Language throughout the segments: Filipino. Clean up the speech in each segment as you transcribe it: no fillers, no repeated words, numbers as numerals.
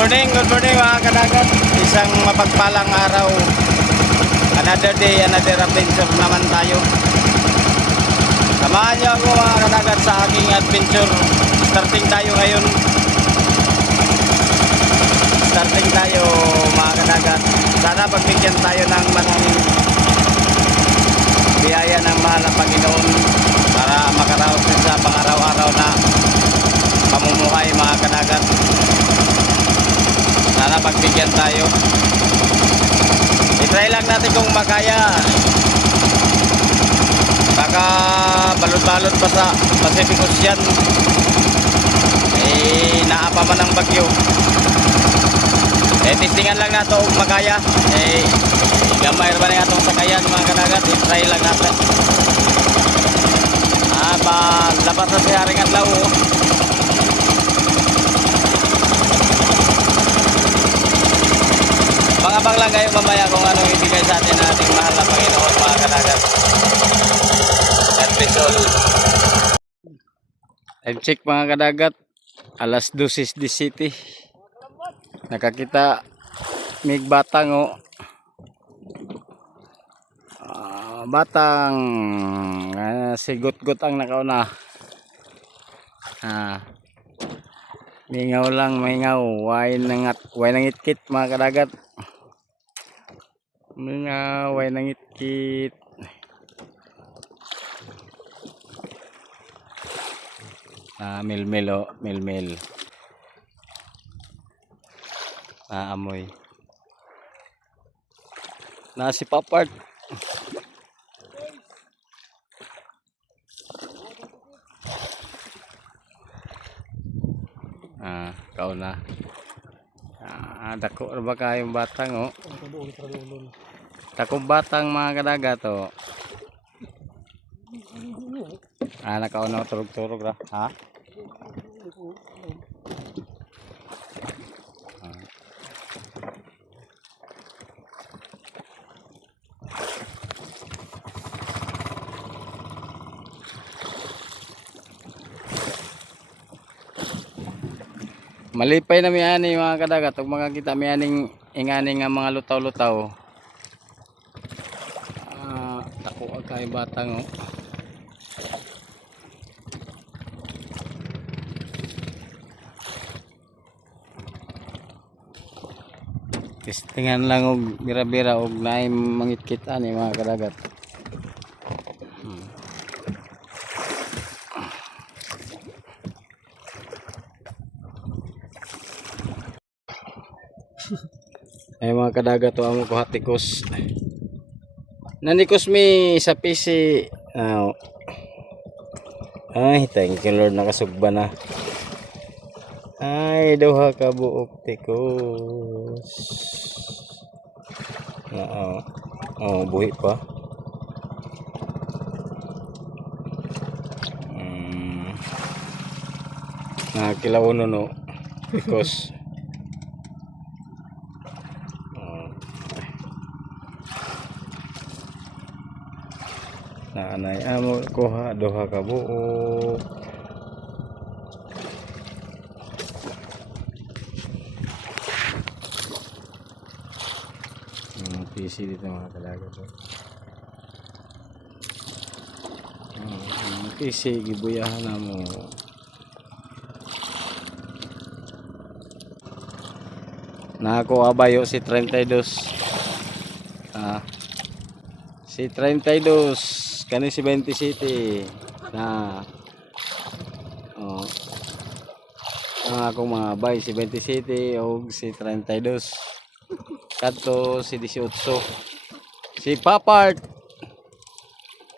good morning mga kadagat. Isang mapagpalang araw. Another day, another adventure naman tayo. Samahan niyo ako mga kadagat sa aking adventure. Starting tayo ngayon. Starting tayo mga kadagat. Sana pagbigyan tayo ng maraming biyaya ng mahal na Panginoon para makaraos din sa pang-araw-araw na pamumuhay mga kadagat. Sana pagbigyan tayo. I-try lang natin kung makaya. Baka balot-balot pa sa Pacific Ocean. Naapa man ang bagyo. Testingan lang nato kung makaya. Gamay ba na itong sakayan mga kadagat. I-try lang natin. Labas na si Haring Adlaw. Abang lang kayo mamaya kung anong ibigay sa atin ng ating mahal na Panginoon mga kadagat. Episode. Time check mga kadagat. Alas 12:17. Nakakita mig batang o. Batang sigot-got ang nakauna. Mingaw lang, mingaw. Way nangitkit mga kadagat. Way nangitkit. Milmil o, milmil. Amoy. Si Papart. Kau na. Dako ba kayong batang o? Dakong batang mga kadagat o. Nakauna turog-turog ra. Malipay na miyani mga kadagat. Huwag makakita miyaning inganing nga mga lutaw-lutaw. Tako kay batang o. Testingan lang og bira-bira og naay mangitkit ani mga kadagat. Ay mga kadagat to amo ko hatikos. Nanikos mi sa PC. Ay thank you Lord, nakasugba na. Ay duha ka buok tikos. Buhi pa. Kilawon no tikos. Anay amo kuha duha ka buok. PC dito mga kadagat. PC gibuyahan na mo. Nako abayo si 32. Si 32 kani si 27 na ako mga bay si 27 o si 32 kadto si 18 si Papart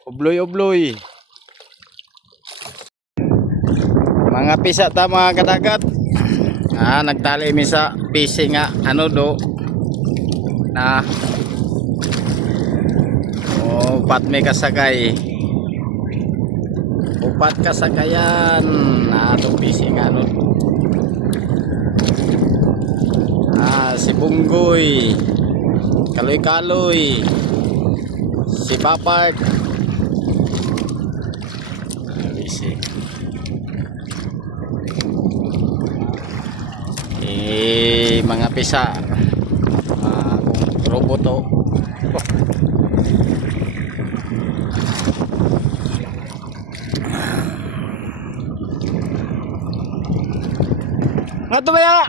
ubloy mga pisa ta mga kadagat. Nagtali mi sa PC nga do na upat may kasakay. Upat kasakayan. Itong PC nga si Bunggoy, Kaloy-Kaloy, si Papart. PC. mga pisa roboto. Nga tumaya!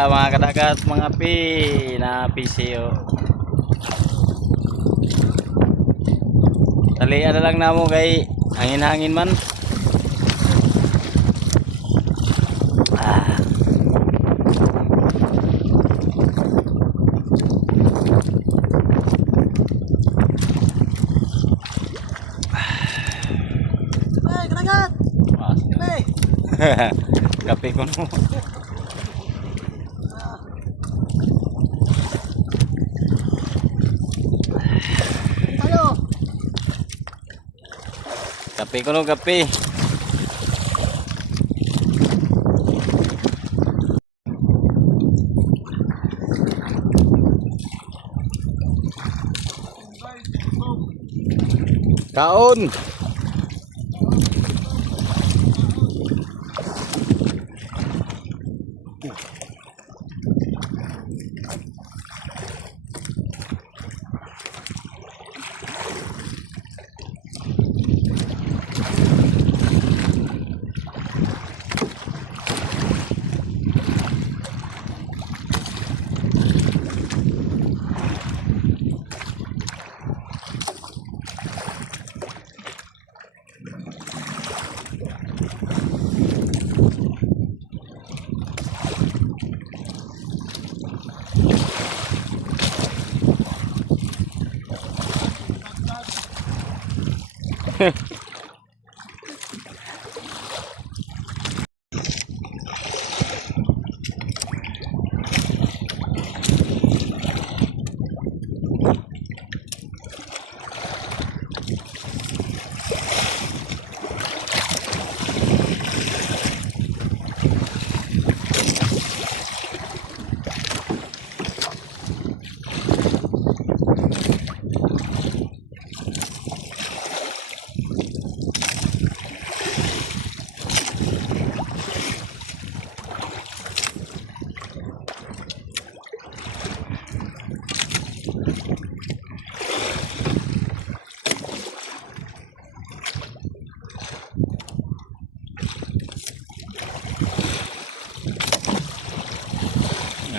Mga kadagat, mga pi na PCO. Talian na lang namo kay hangin-hangin man. Hey, kadagat. Hey. Kape ko no. Kape ko no, kape. Kaon.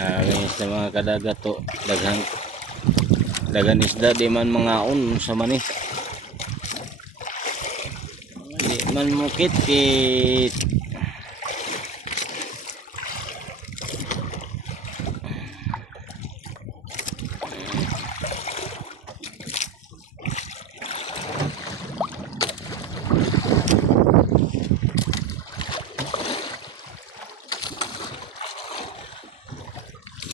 Guys, sa mga kadagat to, dagan isda di man mangaon sa mani. Di man mukit kit